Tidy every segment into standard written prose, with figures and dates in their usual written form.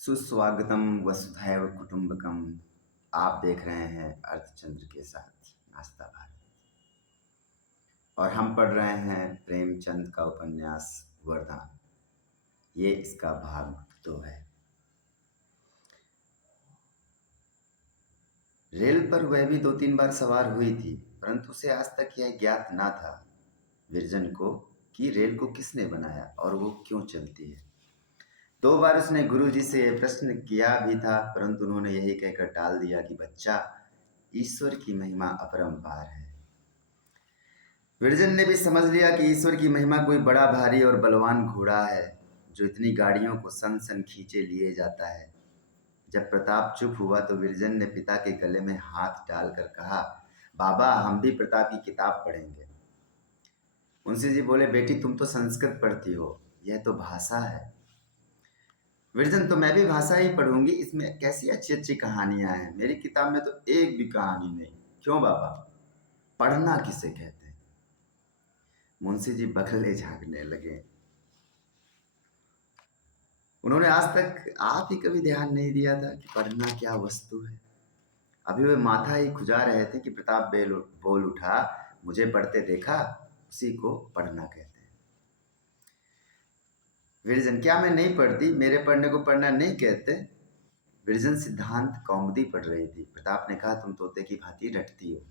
सुस्वागतम वसुधैव कुटुंबकम। आप देख रहे हैं अर्धचंद्र के साथ नाश्ता भारत और हम पढ़ रहे हैं प्रेमचंद का उपन्यास वरदान। ये इसका भाग 2 है। रेल पर वह भी 2-3 बार सवार हुई थी, परंतु उसे आज तक यह ज्ञात ना था विरजन को कि रेल को किसने बनाया और वो क्यों चलती है। 2 बार उसने गुरुजी से यह प्रश्न किया भी था, परंतु उन्होंने यही कहकर टाल दिया कि बच्चा, ईश्वर की महिमा अपरंपार है। विरजन ने भी समझ लिया कि ईश्वर की महिमा कोई बड़ा भारी और बलवान घोड़ा है जो इतनी गाड़ियों को सन सन खींचे लिए जाता है। जब प्रताप चुप हुआ तो विरजन ने पिता के गले में हाथ डालकर कहा, बाबा, हम भी प्रताप की किताब पढ़ेंगे। मुंशी जी बोले, बेटी, तुम तो संस्कृत पढ़ती हो, यह तो भाषा है। विरजन, तो मैं भी भाषा ही पढ़ूंगी, इसमें कैसी अच्छी अच्छी कहानियां हैं। मेरी किताब में तो एक भी कहानी नहीं। क्यों बाबा, पढ़ना किसे कहते हैं? मुंशी जी बखले झांकने लगे। उन्होंने आज तक आप ही कभी ध्यान नहीं दिया था कि पढ़ना क्या वस्तु है। अभी वे माथा ही खुजा रहे थे कि प्रताप बोल उठा, मुझे पढ़ते देखा, उसी को पढ़ना कहते हैं। विरजन, क्या मैं नहीं पढ़ती? मेरे पढ़ने को पढ़ना नहीं कहते। विरजन सिद्धांत कौमुदी पढ़ रही थी। प्रताप ने कहा, तुम तोते की भांति रटती हो।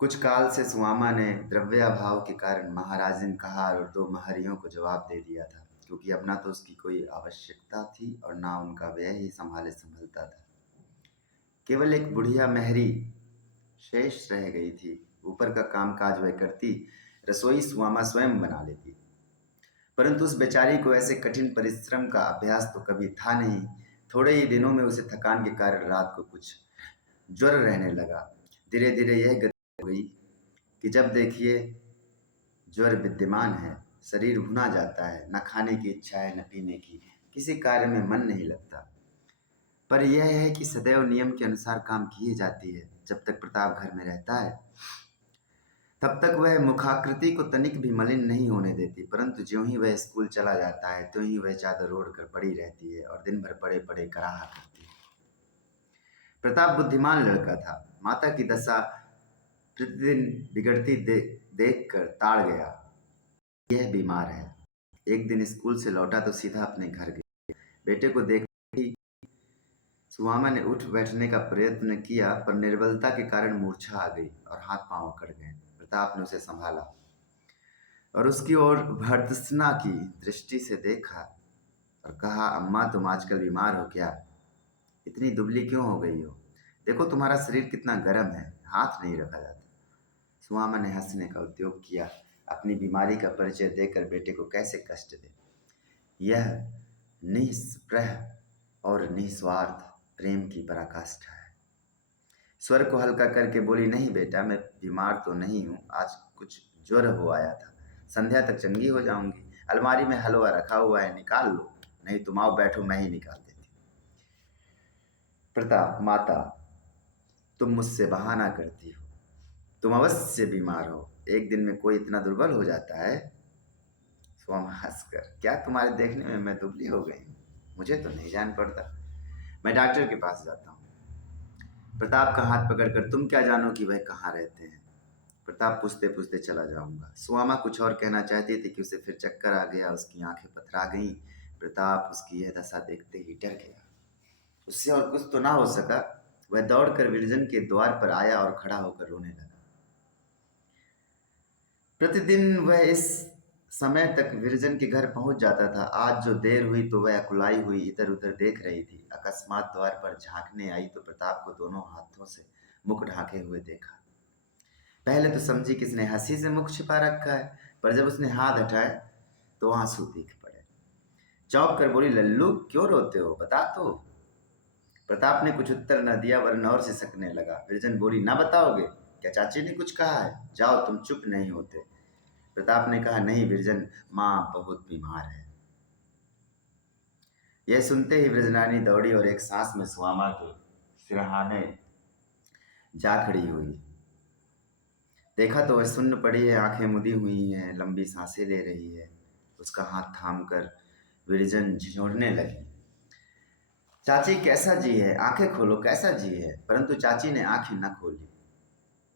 कुछ काल से सुआमा ने द्रव्याभाव के कारण महाराजिन कहा और 2 महरियों को जवाब दे दिया था, क्योंकि अब ना तो उसकी कोई आवश्यकता थी और ना उनका व्यय ही संभलता था। केवल एक बुढ़िया महरी शेष रह गई थी। ऊपर का काम काज वह करती, रसोई सुआमा स्वयं बना लेती, परंतु उस बेचारी को ऐसे कठिन परिश्रम का अभ्यास तो कभी था नहीं। थोड़े ही दिनों में उसे थकान के कारण रात को कुछ ज्वर रहने लगा। धीरे धीरे यह गति हो गई कि जब देखिए ज्वर विद्यमान है, शरीर भुना जाता है, न खाने की इच्छा है न पीने की, किसी कार्य में मन नहीं लगता। पर यह है कि सदैव नियम के अनुसार काम किए जाती है। जब तक प्रताप घर में रहता है तब तक वह मुखाकृति को तनिक भी मलिन नहीं होने देती, परंतु ज्यों ही वह स्कूल चला जाता है त्यों ही वह चादर ओढ़ कर पड़ी रहती है और दिन भर पड़े पड़े कराहा करती है। प्रताप बुद्धिमान लड़का था। माता की दशा प्रतिदिन बिगड़ती देख कर ताड़ गया। यह बीमार है। एक दिन स्कूल से लौटा तो सीधा अपने घर गया। बेटे को देख ही सुहामा ने उठ बैठने का प्रयत्न किया, पर निर्बलता के कारण मूर्छा आ गई और हाथ पांव अकड़ गए। प्रताप ने उसे संभाला और उसकी ओर भर्त्सना की दृष्टि से देखा और कहा, अम्मा, तुम आजकल बीमार हो क्या? इतनी दुबली क्यों हो गई हो? देखो तुम्हारा शरीर कितना गर्म है, हाथ नहीं रखा जाता। सुहामा ने हंसने का उद्योग किया। अपनी बीमारी का परिचय देकर बेटे को कैसे कष्ट दे। यह निस्पृह और निस्वार्थ प्रेम की पराकाष्ठा है। स्वर को हल्का करके बोली, नहीं बेटा, मैं बीमार तो नहीं हूँ, आज कुछ ज्वर हो आया था, संध्या तक चंगी हो जाऊंगी। अलमारी में हलवा रखा हुआ है, निकाल लो, नहीं तुम आओ बैठो, मैं ही निकाल देती। प्रताप, माता, तुम मुझसे बहाना करती हो, तुम अवश्य बीमार हो। एक दिन में कोई इतना दुर्बल हो जाता है? स्वामी हंसकर, क्या तुम्हारे देखने में मैं दुबली हो गई हूँ? मुझे तो नहीं जान पड़ता। मैं डॉक्टर के पास जाता हूँ। प्रताप का हाथ पकड़कर, तुम क्या जानो कि वह कहाँ रहते हैं? प्रताप पूछते पूछते चला जाऊंगा। सुहामा कुछ और कहना चाहती थी कि उसे फिर चक्कर आ गया, उसकी आंखें पथरा गईं। प्रताप उसकी यह दशा देखते ही डर गया। उससे और कुछ तो ना हो सका। वह दौड़कर विरजन के द्वार पर आया और खड़ा होकर रोने लगा। प्रतिदिन वह इस समय तक विरजन के घर पहुंच जाता था। आज जो देर हुई तो वह अकुलाई हुई इधर उधर देख रही थी। अकस्मात द्वार पर झांकने आई तो प्रताप को दोनों हाथों से मुख ढांके हुए देखा। पहले तो समझी किसने हंसी से मुख छिपा रखा है, पर जब उसने हाथ हटाए तो आंसू दिख पड़े। चौंक कर बोली, लल्लू, क्यों रोते हो, बता तो। प्रताप ने कुछ उत्तर न दिया, वरन और सिसकने लगा। विरजन बोली, ना बताओगे? क्या चाची ने कुछ कहा है? जाओ, तुम चुप नहीं होते। प्रताप ने कहा, नहीं विरजन, माँ बहुत बीमार है। यह सुनते ही वृजनानी दौड़ी और एक सांस में सुहामा के सिरहाने जा खड़ी हुई। देखा तो वह सुन्न पड़ी है, आंखें मुदी हुई हैं, लंबी सांसें ले रही है। उसका हाथ थाम कर विरजन झिझोड़ने लगी। चाची कैसा जी है, आंखें खोलो कैसा जी है। परंतु चाची ने आंखें न खोली।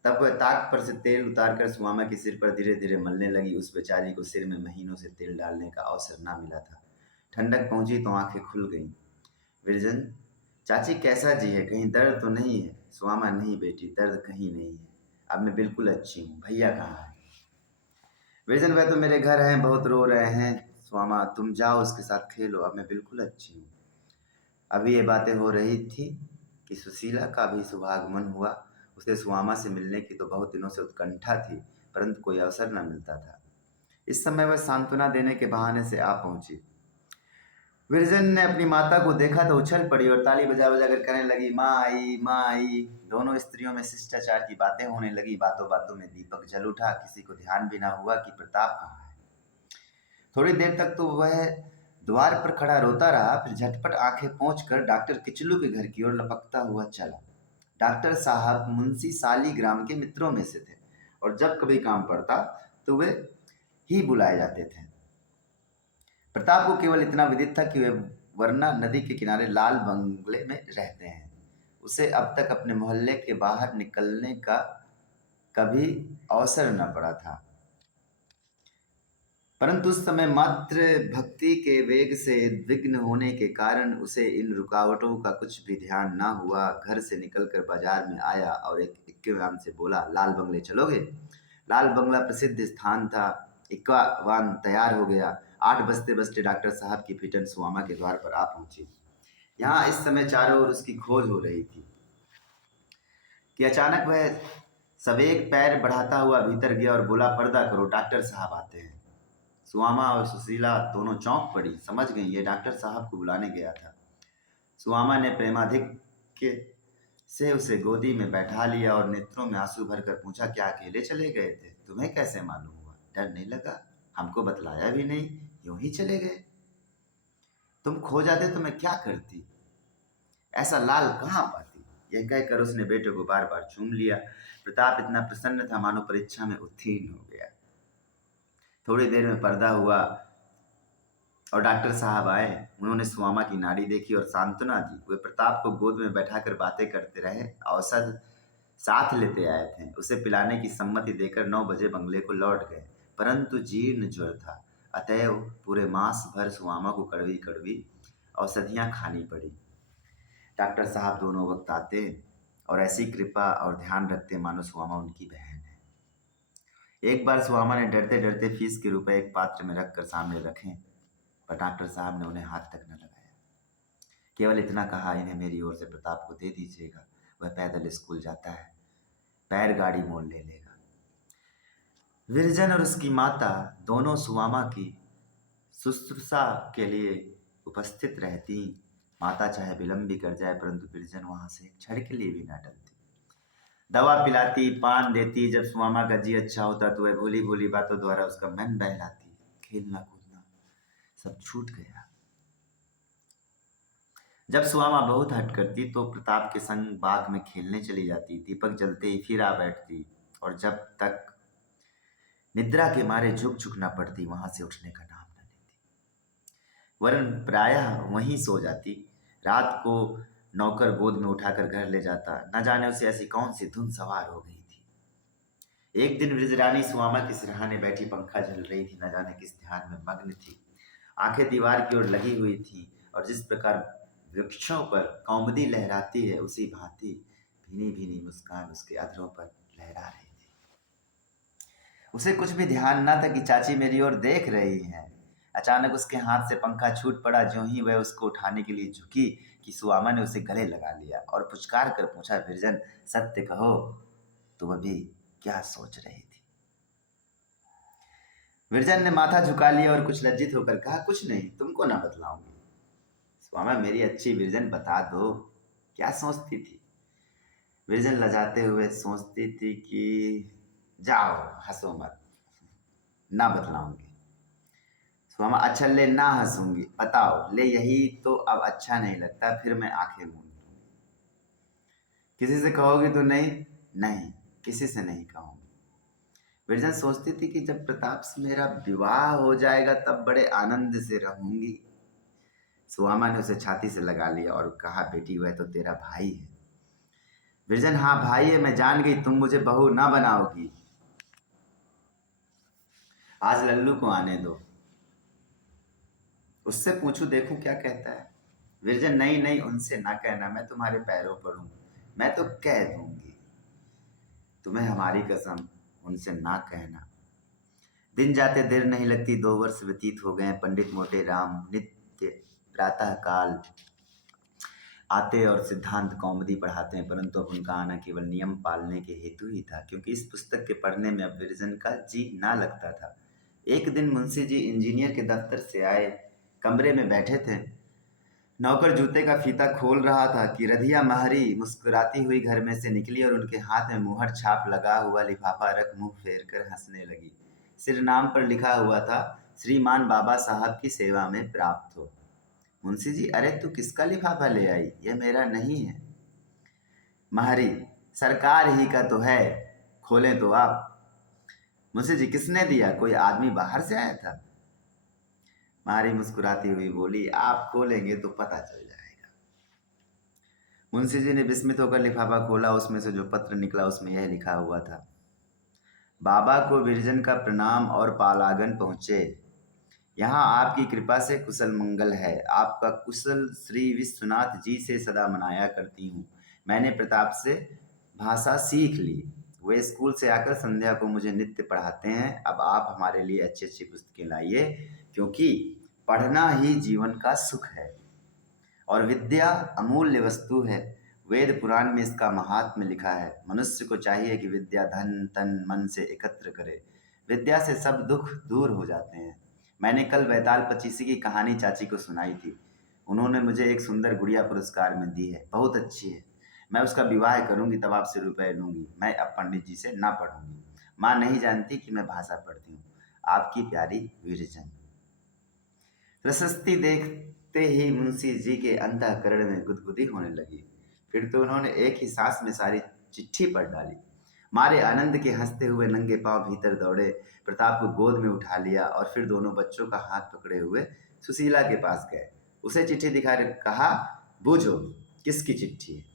तब वह ताक पर से तेल उतारकर सुमामा के सिर पर धीरे धीरे मलने लगी। उस बेचारी को सिर में महीनों से तेल डालने का अवसर ना मिला था। ठंडक पहुंची तो आंखें खुल गईं। विरजन, चाची कैसा जी है, कहीं दर्द तो नहीं है। सुमामा, नहीं बेटी, दर्द कहीं नहीं है। अब मैं बिल्कुल अच्छी हूँ। भैया कहाँ है? विरजन, वह तो मेरे घर हैं, बहुत रो रहे हैं। सुमामा, तुम जाओ उसके साथ खेलो, अब मैं बिल्कुल अच्छी हूँ। अभी ये बातें हो रही थी कि सुशीला का भी शुभागमन हुआ। उसे सुमामा से मिलने की तो बहुत दिनों से उत्कंठा थी, परंतु कोई अवसर न मिलता था। इस समय वह सांत्वना देने के बहाने से आ पहुंची। विरजन ने अपनी माता को देखा तो उछल पड़ी और ताली बजा बजा कर कहने लगी, माँ आई, माँ आई। दोनों स्त्रियों में शिष्टाचार की बातें होने लगी। बातों बातों में दीपक जल उठा। किसी को ध्यान भी ना हुआ कि प्रताप कहाँ है। थोड़ी देर तक तो वह द्वार पर खड़ा रोता रहा, फिर झटपट आंखें पोंछकर डॉक्टर किचलू के घर की ओर लपकता हुआ चला। डॉक्टर साहब मुंशी सालीग्राम के मित्रों में से थे और जब कभी काम पड़ता तो वे ही बुलाए जाते थे। प्रताप को केवल इतना विदित था कि वे वरना नदी के किनारे लाल बंगले में रहते हैं। उसे अब तक अपने मोहल्ले के बाहर निकलने का कभी अवसर न पड़ा था, परंतु उस समय मात्र भक्ति के वेग से विघ्न होने के कारण उसे इन रुकावटों का कुछ भी ध्यान ना हुआ। घर से निकलकर बाजार में आया और एक इक्केवान से बोला, लाल बंगले चलोगे? लाल बंगला प्रसिद्ध स्थान था। इक्केवान तैयार हो गया। 8 बजते बजते डॉक्टर साहब की फिटन सुमामा के द्वार पर आ पहुंची। यहाँ इस समय चारों ओर उसकी खोज हो रही थी कि अचानक वह सवेग पैर बढ़ाता हुआ भीतर गया और बोला, पर्दा करो, डॉक्टर साहब आते हैं। सुमामा और सुशीला दोनों चौंक पड़ी, समझ गई ये डॉक्टर साहब को बुलाने गया था। सुमामा ने प्रेमाधिक्य से उसे गोदी में बैठा लिया और नेत्रों में आंसू भरकर पूछा, क्या अकेले चले गए थे? तुम्हें कैसे मालूम हुआ? डर नहीं लगा? हमको बतलाया भी नहीं, यूं ही चले गए? तुम खो जाते तो मैं क्या करती? ऐसा लाल कहाँ पाती? यह कहकर उसने बेटे को बार बार चूम लिया। प्रताप इतना प्रसन्न था मानो परीक्षा में उत्तीर्ण हो गया। थोड़ी देर में पर्दा हुआ और डॉक्टर साहब आए। उन्होंने सुमामा की नाड़ी देखी और सांत्वना दी। वे प्रताप को गोद में बैठाकर बातें करते रहे। औषध साथ लेते आए थे। उसे पिलाने की सम्मति देकर 9 बजे बंगले को लौट गए, परंतु जीर्ण ज्वर था, अतएव पूरे मास भर सुमामा को कड़वी कड़वी औषधियाँ खानी पड़ी। डॉक्टर साहब दोनों वक्त आते और ऐसी कृपा और ध्यान रखते मानो सुमामा उनकी बहन है। एक बार सुमामा ने डरते डरते फीस के रुपए एक पात्र में रखकर सामने रखे, पर डॉक्टर साहब ने उन्हें हाथ तक न लगाया। केवल इतना कहा, इन्हें मेरी ओर से प्रताप को दे दीजिएगा, वह पैदल स्कूल जाता है, पैर गाड़ी मोड़ ले लेगा। विरजन और उसकी माता दोनों सुमामा की शुश्रूषा के लिए उपस्थित रहती। माता चाहे विलंब भी कर जाए, परंतु विरजन वहां से एक क्षण के लिए भी न टलती। दवा पिलाती, पान देती। जब सुमामा का जी अच्छा होता तो वह भोली भोली बातों द्वारा उसका मन बहलाती। खेलना कूदना सब छूट गया। जब सुमामा बहुत हट करती तो प्रताप के संग बाग में खेलने चली जाती। दीपक जलते ही फिर आ बैठती और जब तक निद्रा के मारे झुक झुक न पड़ती, वहां से उठने का नाम न लेती, वरन प्रायः वहीं सो जाती। रात को नौकर गोद में उठाकर घर ले जाता। न जाने उसे ऐसी कौन सी धुन सवार हो गई थी। एक दिन वृजरानी सुमामा की सिरहाने बैठी पंखा झल रही थी, न जाने किस ध्यान में मग्न थी। आंखें दीवार की ओर लगी हुई थी और जिस प्रकार वृक्षों पर कौमुदी लहराती है, उसी भांति भीनी भीनी मुस्कान उसके अधरों पर लहरा रही थी। उसे कुछ भी ध्यान न था कि चाची मेरी ओर देख रही हैं। अचानक उसके हाथ से पंखा छूट पड़ा। ज्यों ही वह उसको उठाने के लिए झुकी कि सुमामा ने उसे गले लगा लिया और पुचकार कर पूछा, विरजन, सत्य कहो, तुम अभी क्या सोच रही थी? विरजन ने माथा झुका लिया और कुछ लज्जित होकर कहा, कुछ नहीं, तुमको ना बतलाऊंगी। सुमामा, मेरी अच्छी विरजन, बता दो, क्या सोचती थी? विरजन लजाते हुए सोचती थी कि जाओ हंसो मत, ना बतलाऊंगी। सुमामा, अच्छा ले, ना हंसूंगी, बताओ। ले, यही तो अब अच्छा नहीं लगता, फिर मैं आंखें मूंद लूंगी। किसी से कहोगी तो नहीं? नहीं, किसी से नहीं कहूंगी। विरजन सोचती थी कि जब प्रताप से मेरा विवाह हो जाएगा तब बड़े आनंद से रहूंगी। सुआमा ने उसे छाती से लगा लिया और कहा, बेटी वह तो तेरा भाई है। विरजन, हाँ भाई है, मैं जान गई तुम मुझे बहू ना बनाओगी। आज लल्लू को आने दो, उससे पूछूं देखूं क्या कहता है। विरजन, नहीं नहीं, उनसे ना कहना, मैं तुम्हारे पैरों पर हूं, मैं तो कह दूंगी। तुम्हें हमारी कसम, उनसे ना कहना। दिन जाते देर नहीं लगती, 2 वर्ष व्यतीत हो गए। पंडित मोटे राम नित्य प्रातः काल आते और सिद्धांत कौमुदी पढ़ाते हैं, परंतु अब उनका आना केवल नियम पालने के हेतु ही था, क्योंकि इस पुस्तक के पढ़ने में अब विरजन का जी ना लगता था। एक दिन मुंशी जी इंजीनियर के दफ्तर से आए, कमरे में बैठे थे। नौकर जूते का फीता खोल रहा था कि रधिया महरी मुस्कुराती हुई घर में से निकली और उनके हाथ में मुहर छाप लगा हुआ लिफाफा रख मुंह फेर कर हंसने लगी। सिर नाम पर लिखा हुआ था, श्रीमान बाबा साहब की सेवा में प्राप्त हो। मुंशी जी, अरे तू किसका लिफाफा ले आई, यह मेरा नहीं है। महरी, सरकार ही का तो है, खोलें तो आप। मुंशी जी, किसने दिया, कोई आदमी बाहर से आया था। महरी मुस्कुराती हुई बोली, आप खोलेंगे तो पता चल जाएगा। मुंशी जी ने विस्मित होकर लिफाफा खोला, उसमें से जो पत्र निकला उसमें यह लिखा हुआ था, बाबा को विरजन का प्रणाम और पालागन पहुँचे। यहाँ आपकी कृपा से कुशल मंगल है। आपका कुशल श्री विश्वनाथ जी से सदा मनाया करती हूँ। मैंने प्रताप से भाषा सीख ली, वे स्कूल से आकर संध्या को मुझे नित्य पढ़ाते हैं। अब आप हमारे लिए अच्छी अच्छी पुस्तकें लाइए, क्योंकि पढ़ना ही जीवन का सुख है और विद्या अमूल्य वस्तु है। वेद पुराण में इसका महात्म्य लिखा है। मनुष्य को चाहिए कि विद्या धन तन मन से एकत्र करे, विद्या से सब दुख दूर हो जाते हैं। मैंने कल बैताल पचीसी की कहानी चाची को सुनाई थी, उन्होंने मुझे एक सुंदर गुड़िया पुरस्कार में दी है, बहुत अच्छी है। मैं उसका विवाह करूंगी तब आपसे रुपए लूंगी, मैं अब पंडित जी से ना पढ़ूंगी। माँ नहीं जानती कि मैं भाषा पढ़ती हूँ। आपकी प्यारी विरजन। प्रशस्ति देखते ही मुंशी जी के अंतःकरण में गुदगुदी होने लगी। फिर तो उन्होंने एक ही सांस में सारी चिट्ठी पढ़ डाली। मारे आनंद के हंसते हुए नंगे पांव भीतर दौड़े, प्रताप को गोद में उठा लिया और फिर दोनों बच्चों का हाथ पकड़े हुए सुशीला के पास गए। उसे चिट्ठी दिखा कहा, बूझो किसकी चिट्ठी है।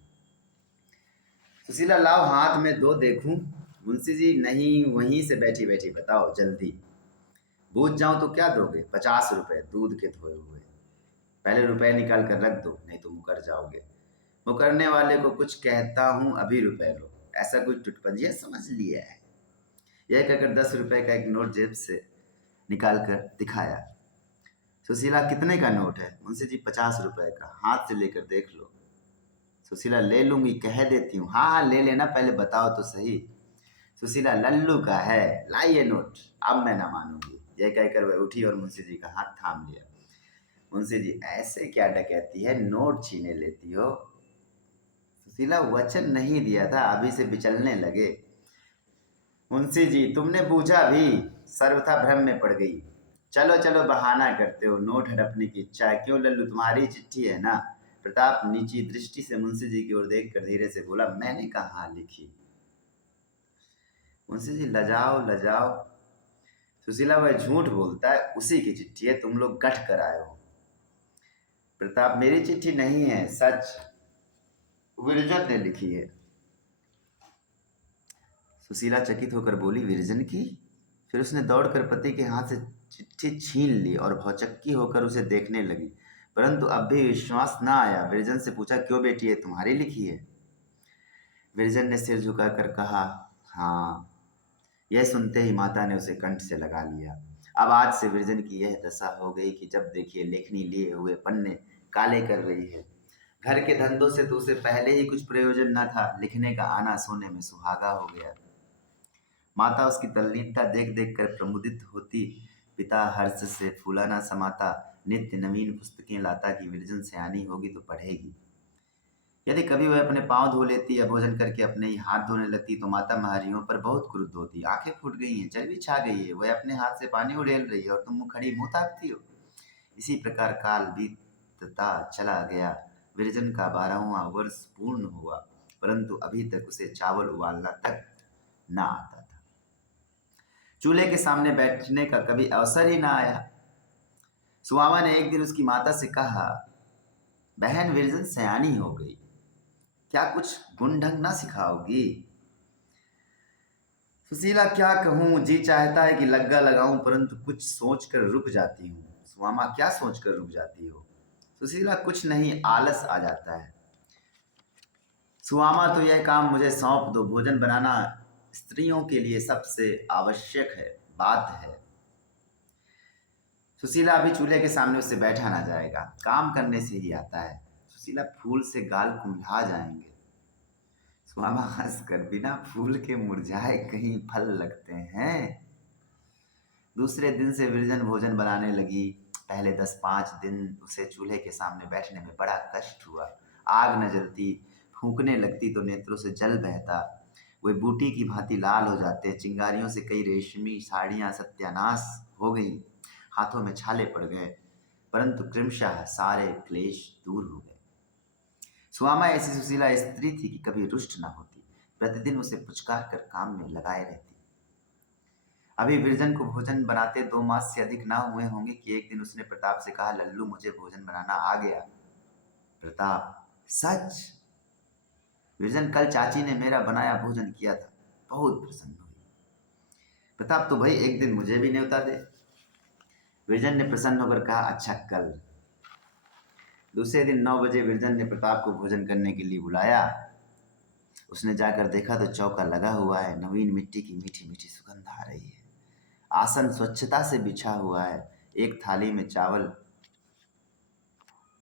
सुशीला, लाओ हाथ में दो देखूं। मुंशी जी, नहीं, वहीं से बैठी बैठी बताओ जल्दी। बूझ जाऊं तो क्या दोगे, 50 रुपए दूध के धोए हुए। पहले रुपए निकाल कर रख दो, नहीं तो मुकर जाओगे। मुकरने वाले को कुछ कहता हूं, अभी रुपए लो, ऐसा कोई टुटपंजिया समझ लिया है। यह कहकर 10 रुपए का एक नोट जेब से निकाल कर दिखाया। सुशीला, कितने का नोट है। मुंशी जी, 50 रुपए का, हाथ से लेकर देख लो। सुशीला, ले लूंगी, कह देती हूँ। हाँ हाँ ले लेना, पहले बताओ तो सही। सुशीला, लल्लू का है, लाइए नोट, अब मैं ना मानूंगी। यह कहकर वह उठी और मुंशी जी का हाथ थाम लिया। मुंशी जी, ऐसे क्या डकैती है, नोट छीने लेती हो। सुशीला, वचन नहीं दिया था, अभी से बिचलने लगे। मुंशी जी, तुमने बूझा भी, सर्वथा भ्रम में पड़ गई। चलो चलो, बहाना करते हो, नोट हड़पने की इच्छा है। क्यों लल्लू, तुम्हारी चिट्ठी है ना। प्रताप नीची दृष्टि से मुंशी जी की ओर देखकर धीरे से बोला, मैंने कहाँ लिखी। मुंशी जी, लजाओ लजाओ। सुशीला, वह झूठ बोलता है, उसी की चिट्ठी है, तुम लोग गठ कर आए हो। प्रताप, मेरी चिट्ठी नहीं है, सच विरजन ने लिखी है। सुशीला चकित होकर बोली, विरजन की। फिर उसने दौड़कर पति के हाथ से चिट्ठी छीन ली और भौचक्की होकर उसे देखने लगी, परंतु अब भी विश्वास न आया। विरजन से पूछा, क्यों बेटी, है तुम्हारी लिखी है। विरजन ने सिर झुकाकर कहा, हाँ। यह सुनते ही माता ने उसे कंठ से लगा लिया। अब आज से विरजन की यह दशा हो गई कि जब देखिए लेखनी लिए हुए पन्ने काले कर रही है। घर के धंधों से तो उसे पहले ही कुछ प्रयोजन न था, लिखने का आना सोने में सुहागा हो गया। माता उसकी तल्लीनता देख देख कर प्रमुदित होती, पिता हर्ष से फूला न समाता, नित्य नवीन पुस्तकें लाता कि विरजन सयानी होगी तो पढ़ेगी। यदि कभी वह अपने पांव धो लेती या भोजन करके अपने ही हाथ धोने लगती तो माता महरियों पर बहुत क्रुद्ध होती। आंखें फूट गई हैं, चर्बी छा गई है, वह अपने हाथ से पानी उड़ेल रही है और तुम मुँह खड़ी मुंह ताकती हो। इसी प्रकार काल बीतता चला गया। विरजन का 12वां वर्ष पूर्ण हुआ, परंतु अभी तक उसे चावल उबालना तक न आता था। चूल्हे के सामने बैठने का कभी अवसर ही ना आया। सुआमा ने एक दिन उसकी माता से कहा, बहन विरजन सयानी हो गई, क्या कुछ गुण ढंग ना सिखाओगी? सुशीला क्या कहूँ, जी चाहता है कि लग्गा लगाऊं, परंतु कुछ सोचकर रुक जाती हूँ। सुमामा क्या सोचकर रुक जाती हो? सुशीला कुछ नहीं, आलस आ जाता है। सुमामा तो यह काम मुझे सौंप दो, भोजन बनाना स्त्रियों के लिए सबसे आवश्यक है बात है। सुशीला अभी चूल्हे के सामने उससे बैठा ना जाएगा, काम करने से ही आता है। सुशीला फूल से गाल कुम्हला जाएंगे। सुमामा हंसकर, बिना फूल के मुरझाए कहीं फल लगते हैं। दूसरे दिन से विरजन भोजन बनाने लगी। पहले 10-5 दिन उसे चूल्हे के सामने बैठने में बड़ा कष्ट हुआ। आग न जलती, फूंकने लगती तो नेत्रों से जल बहता। वे बूटी की भांति लाल हो जाते। चिंगारियों से कई रेशमी साड़ियां सत्यानाश हो गई, हाथों में छाले पड़ गए, परंतु क्रमशः सारे क्लेश दूर हो गए। सुमामा ऐसी सुशीला स्त्री थी कि कभी रुष्ट न होती, प्रतिदिन उसे पुचकार कर काम में लगाए रहती। अभी विरजन को भोजन बनाते 2 मास से अधिक ना हुए होंगे कि एक दिन उसने प्रताप से कहा, लल्लू मुझे भोजन बनाना आ गया। प्रताप, सच? विरजन, कल चाची ने मेरा बनाया भोजन किया था, बहुत प्रसन्न हुई। प्रताप, तो भाई एक दिन मुझे भी न्योता दे। विरजन ने प्रसन्न होकर कहा, अच्छा कल। दूसरे दिन 9 बजे विरजन ने प्रताप को भोजन करने के लिए बुलाया। उसने जाकर देखा तो चौका लगा हुआ है, नवीन मिट्टी की मीठी मीठी सुगंध आ रही है। आसन स्वच्छता से बिछा हुआ है। एक थाली में चावल